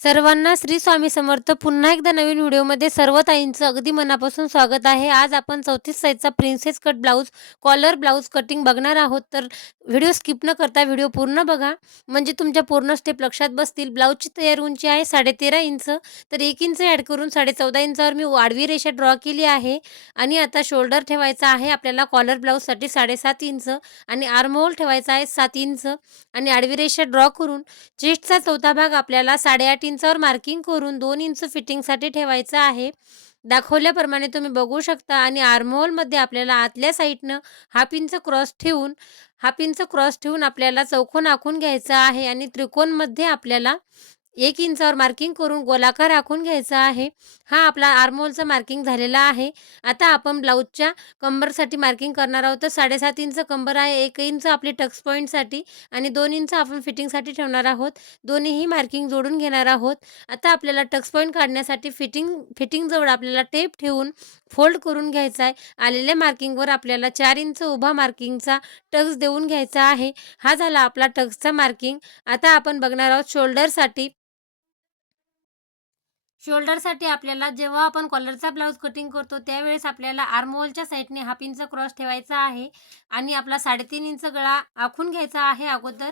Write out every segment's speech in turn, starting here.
सर्वांना श्री स्वामी समर्थ. पुन्हा एकदा नवीन व्हिडिओमध्ये सर्व ताईंचं अगदी मनापासून स्वागत आहे. आज आपण चौतीस साईजचा princess cut blouse collar blouse cutting बघणार आहोत. तर व्हिडिओ स्किप न करता व्हिडिओ पूर्ण बघा. म्हणजे तुमच्या पूर्ण स्टेप लक्षात बसतील. ब्लाऊजची तयार उंची आहे साडेतेरा इंच. तर एक इंच ॲड करून साडेचौदा इंचावर मी आडवी रेषा ड्रॉ केली आहे. आणि आता शोल्डर ठेवायचा आहे आपल्याला कॉलर ब्लाऊजसाठी साडेसात इंच. आणि आर्महोल ठेवायचा आहे सात इंच. आणि आडवी रेषा ड्रॉ करून चेस्टचा चौथा भाग आपल्याला साडेआठ इंचावर मार्किंग करून दोन इंच फिटिंगसाठी ठेवायचं आहे. दाखवल्याप्रमाणे तुम्ही बघू शकता आणि आर्महोलमध्ये आपल्याला आतल्या साईडनं हाफ इंच क्रॉस ठेवून हाफ इंच क्रॉस ठेवून आपल्याला चौकोन आखून घ्यायचा आहे आणि त्रिकोणमध्ये आपल्याला एक इंचावर मार्किंग करून गोलाकार आखून घ्यायचा आहे. हा आपला आर्मोलचा मार्किंग झालेला आहे. आता आपण ब्लाऊजच्या कंबरसाठी मार्किंग करणार आहोत. तर साडेसात इंच कंबर आहे एक इंच आपली टक्स पॉईंटसाठी आणि दोन इंच आपण फिटिंगसाठी ठेवणार आहोत. दोन्हीही मार्किंग जोडून घेणार आहोत. आता आपल्याला टक्स पॉईंट काढण्यासाठी फिटिंग फिटिंगजवळ आपल्याला टेप ठेवून फोल्ड करून घ्यायचा आहे. आलेल्या मार्किंगवर आपल्याला चार इंच उभा मार्किंगचा टक्स देऊन घ्यायचा आहे. हा झाला आपला टक्सचा मार्किंग आता आपण बघणार आहोत शोल्डरसाठी शोल्डरसाठी आपल्याला जेव्हा आपण कॉलरचा ब्लाऊज कटिंग करतो त्यावेळेस आपल्याला आर्मोलच्या साईडने हाफ इंच क्रॉस ठेवायचा आहे आणि आपला साडेतीन इंच गळा आखून घ्यायचा आहे अगोदर.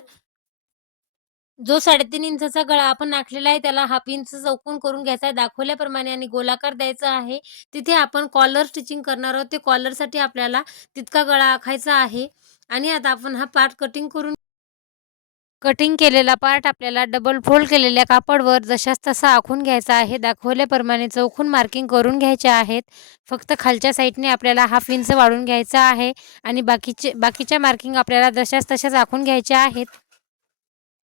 जो साडेतीन इंचाचा गळा आपण आखलेला आहे त्याला हाफ इंच चौकून करून घ्यायचा आहे दाखवल्याप्रमाणे आणि गोलाकार द्यायचा आहे. तिथे आपण कॉलर स्टिचिंग करणार आहोत ते कॉलरसाठी आपल्याला तितका गळा आखायचा आहे. आणि आता आपण हा पार्ट कटिंग करून कटिंग केलेला पार्ट आपल्याला डबल फोल्ड केलेल्या कापडवर जशास तसा आखून घ्यायचा आहे. दाखवल्याप्रमाणे चौकून मार्किंग करून घ्यायचे आहेत. फक्त खालच्या साईडने आपल्याला हाफ इंच वाढून घ्यायचा आहे आणि बाकीचे बाकीच्या मार्किंग आपल्याला जशास तशाच आखून घ्यायच्या आहेत.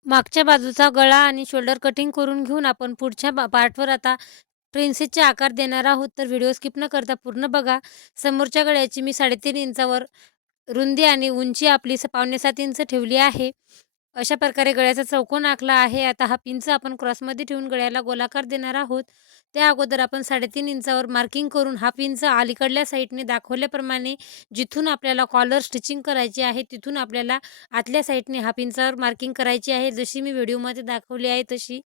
मागच्या बाजूचा गळा आणि शोल्डर कटिंग करून घेऊन आपण पुढच्या पार्टवर आता प्रिन्सेसचे आकार देणार आहोत. तर व्हिडिओ स्किप न करता पूर्ण बघा. समोरच्या गळ्याची मी साडेतीन इंचावर रुंदी आणि उंची आपली स पावणे सात इंच ठेवली आहे. अशा प्रकारे गळ्याचा चौकोन आखला आहे. आता हा पिंच आपण क्रॉसमध्ये ठेवून गळ्याला गोलाकार देणार आहोत. त्या अगोदर आपण साडेतीन इंचावर मार्किंग करून हा पिंच अलीकडल्या साईडने दाखवल्याप्रमाणे जिथून आपल्याला कॉलर स्टिचिंग करायची आहे तिथून आपल्याला आतल्या साईडने हा पिंचावर मार्किंग करायची आहे. जशी मी व्हिडिओमध्ये दाखवली आहे तशी.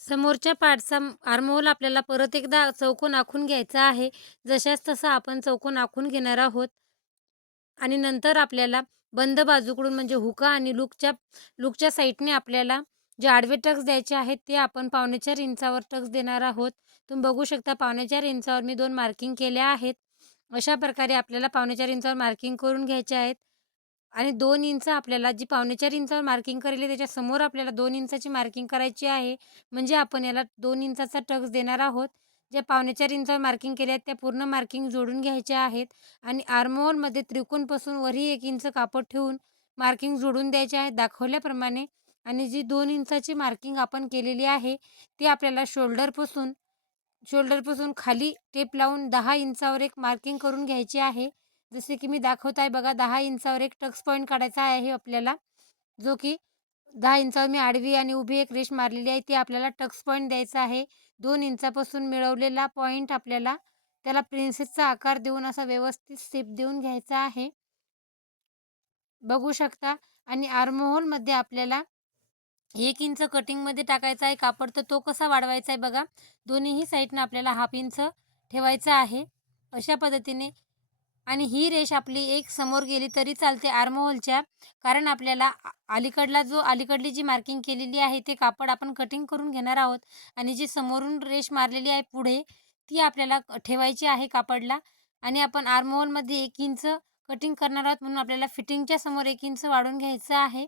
समोरच्या पार्टचा आर्महोल आपल्याला परत एकदा चौकोन आखून घ्यायचा आहे. जशाच तसा आपण चौकोन आखून घेणार आहोत. आणि नंतर आपल्याला बंद बाजूकडून म्हणजे हुका आणि लुकच्या लुकच्या साईडने आपल्याला जे आडवे टक्स द्यायचे आहेत ते आपण पावणे चार इंचावर टक्स देणार आहोत. तुम्ही बघू शकता पावणे चार इंचावर मी दोन मार्किंग केल्या आहेत. अशा प्रकारे आपल्याला पावणे चार इंचावर मार्किंग करून घ्यायचे आहेत. आणि दोन इंच आपल्याला जी पावणे चार इंचावर मार्किंग करेल त्याच्यासमोर आपल्याला दोन इंचाची मार्किंग करायची आहे. म्हणजे आपण याला दोन इंचाचा टक्स देणार आहोत. ज्या पावणे चार इंचावर मार्किंग केल्या आहेत त्या पूर्ण मार्किंग जोडून घ्यायच्या आहेत आणि आर्मोलमध्ये त्रिकोणपासून वरही एक इंच कापड ठेवून मार्किंग जोडून द्यायचे आहे दाखवल्याप्रमाणे. आणि जी दोन इंचाची मार्किंग आपण केलेली आहे ती आपल्याला शोल्डरपासून शोल्डरपासून खाली टेप लावून दहा इंचावर एक मार्किंग करून घ्यायची आहे. जसे की मी दाखवत आहे बघा दहा इंचावर एक टक्स पॉईंट काढायचा आहे आपल्याला. जो की दहा इंचावर मी आडवी आणि उभी एक रेष मारलेली आहे ती आपल्याला टक्स पॉईंट द्यायचा आहे. दोन इंचापासून मिळवलेला पॉईंट आपल्याला त्याला प्रिन्सेसचा आकार देऊन असा व्यवस्थित स्टेप देऊन घ्यायचा आहे. बघू शकता. आणि आर्महोलमध्ये आपल्याला एक इंच कटिंगमध्ये टाकायचा आहे. कापड तर तो कसा वाढवायचा आहे बघा. दोन्हीही साईडनं आपल्याला हाफ इंच ठेवायचा आहे. अशा पद्धतीने आणि ही रेष आपली एक समोर गेली तरी चालते आर्महोलच्या. कारण आपल्याला अलीकडला जो अलीकडली जी मार्किंग केलेली आहे ते कापड आपण कटिंग करून घेणार आहोत. आणि जी समोरून रेष मारलेली आहे पुढे ती आपल्याला ठेवायची आहे कापडला. आणि आपण आर्महोलमध्ये एक इंच कटिंग करणार आहोत म्हणून आपल्याला फिटिंगच्या समोर एक इंच वाढून घ्यायचं आहे.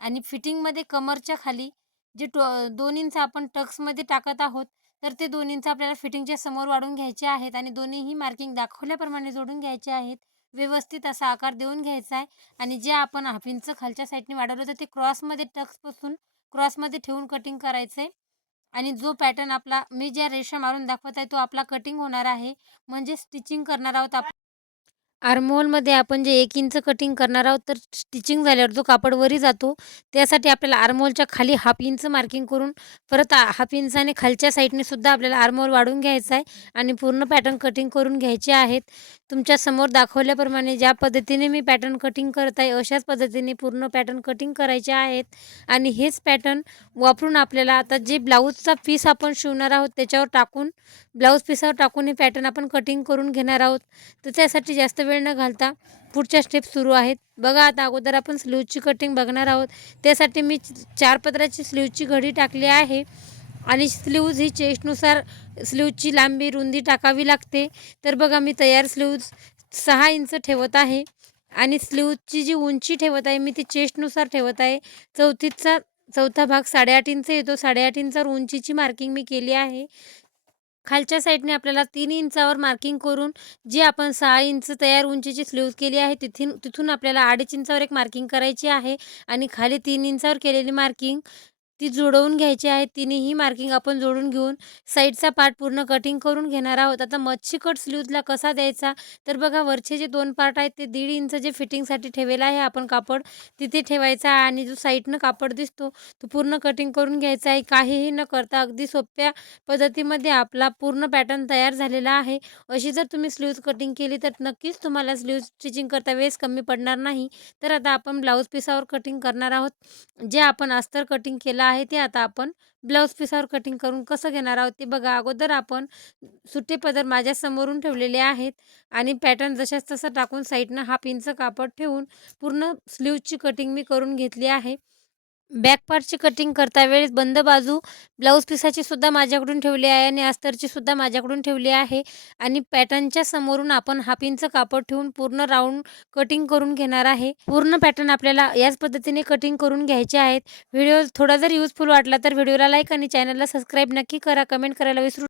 आणि फिटिंगमध्ये कमरच्या खाली जे टो दोन इंच आपण टक्समध्ये टाकत आहोत तर ते दोन्हींचं आपल्याला फिटिंगच्या समोर वाढून घ्यायचे आहेत आणि दोन्हीही मार्किंग दाखवल्याप्रमाणे जोडून घ्यायचे आहेत व्यवस्थित असा आकार देऊन घ्यायचा आहे आणि जे आपण हाफ इंच खालच्या साईडने वाढवलं होतं ते क्रॉसमध्ये टक्सपासून क्रॉसमध्ये ठेवून कटिंग करायचं आहे आणि जो पॅटर्न आपला मी ज्या रेषा मारून दाखवत आहे तो आपला कटिंग होणार आहे म्हणजे स्टिचिंग करणार आहोत आपण आर्महोलमध्ये आपण जे एक इंच कटिंग करणार आहोत तर स्टिचिंग झाल्यावर जो कापड वरी जातो त्यासाठी आपल्याला आर्महोलच्या खाली हाफ इंच मार्किंग करून परत हाफ इंचाने खालच्या साईडने सुद्धा आपल्याला आर्महोल वाढून घ्यायचा आहे आणि पूर्ण पॅटर्न कटिंग करून घ्यायचे आहेत. तुमच्यासमोर दाखवल्याप्रमाणे ज्या पद्धतीने मी पॅटर्न कटिंग करत आहे अशाच पद्धतीने पूर्ण पॅटर्न कटिंग करायचे आहेत. आणि हेच पॅटर्न वापरून आपल्याला आता जे ब्लाऊजचा पीस आपण शिवणार आहोत त्याच्यावर टाकून ब्लाऊज पिसावर टाकून हे पॅटर्न आपण कटिंग करून घेणार आहोत. तर त्यासाठी जास्त वेळ न घालता पुढच्या स्टेप सुरू आहेत. बघा आता अगोदर आपण स्लीवची कटिंग बघणार आहोत. त्यासाठी मी च- चार पदराची स्लीवची घडी टाकली आहे आणि स्लीव्ज ही चेस्टनुसार स्लीवची लांबी रुंदी टाकावी लागते. तर बघा मी तयार स्लीव्ज सहा इंच ठेवत आहे आणि स्लीवची जी उंची ठेवत आहे मी ती चेस्टनुसार ठेवत आहे. चौथीचा चौथा भाग साडेआठ इंच येतो. साडेआठ इंचावर उंचीची मार्किंग मी केली आहे. खालच्या साईडने आपल्याला तीन इंचावर मार्किंग करून जी आपण सहा इंच तयार उंचीची स्लीव केली आहे तिथून तिथून आपल्याला अडीच इंचावर एक मार्किंग करायची आहे आणि खाली तीन इंचावर केलेली मार्किंग ती जुळवून घ्यायची आहे तिन्ही मार्किंग आपण जोडून घेऊन साईडचा पार्ट पूर्ण कटिंग करून घेणार आहोत. आता मच्छी कट स्लूजला कसा द्यायचा? तर बघा वरचे जे दोन पार्ट आहेत ते दीड इंच जे फिटिंगसाठी ठेवलं आहे आपण कापड तिथे ठेवायचा आणि जो साईडनं कापड दिसतो तो पूर्ण कटिंग करून घ्यायचा आहे. काहीही न करता अगदी सोप्या पद्धतीमध्ये आपला पूर्ण पॅटर्न तयार झालेला आहे. अशी जर तुम्ही स्लीव्ज कटिंग केली तर नक्कीच तुम्हाला स्लीव्ज स्टिचिंग करता वेळेस कमी पडणार नाही. तर आता आपण ब्लाऊज पिसावर कटिंग करणार आहोत. जे आपण अस्तर कटिंग केलं आहे ते आता आपण ब्लाऊज पिसावर कटिंग करून कसं घेणार आहोत ते बघा. अगोदर आपण सुट्टे पदर माझ्या समोरून ठेवलेले आहेत आणि पॅटर्न जशाच तसं टाकून साईडनं हाफ इंच कापड ठेवून पूर्ण स्लीवची कटिंग मी करून घेतली आहे. बॅक पार्टची कटिंग करता वेळेस बंद बाजू ब्लाऊज पिसाची सुद्धा माझ्याकडून ठेवली आहे आणि अस्तरची सुद्धा माझ्याकडून ठेवली आहे आणि पॅटर्नच्या समोरून आपण हाफ इंच कापड ठेवून पूर्ण राऊंड कटिंग करून घेणार आहे. पूर्ण पॅटर्न आपल्याला याच पद्धतीने कटिंग करून घ्यायचे आहेत. व्हिडिओ थोडा जर युजफुल वाटला तर व्हिडिओला लाईक आणि चॅनलला सबस्क्राईब नक्की करा. कमेंट करायला विसरू